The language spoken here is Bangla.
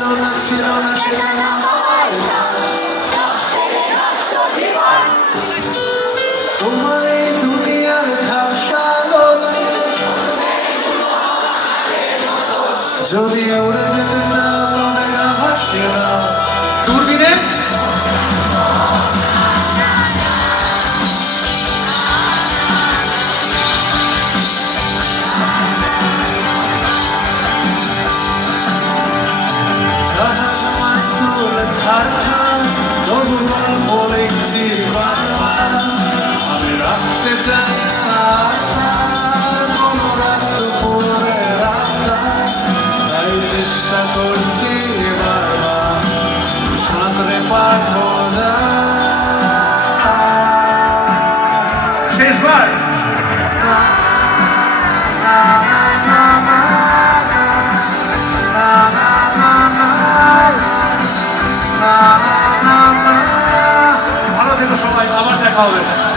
ছিল না সেটা না বাবার গান, সব ফেলে নষ্ট জীবন। তোমার এই দুনিয়ার ঝাপসা লোক যদি উড়ে যেতে চাও তবে গা ভাসিয়ে দাও দূরবীনে। আমি রাখতে চাই না কোনো রাত পরে তাই চেষ্টা করছি বারবার সাঁতরে পারবো না। শেষবার ভালো থেকো সবাই, আবার দেখা হবে।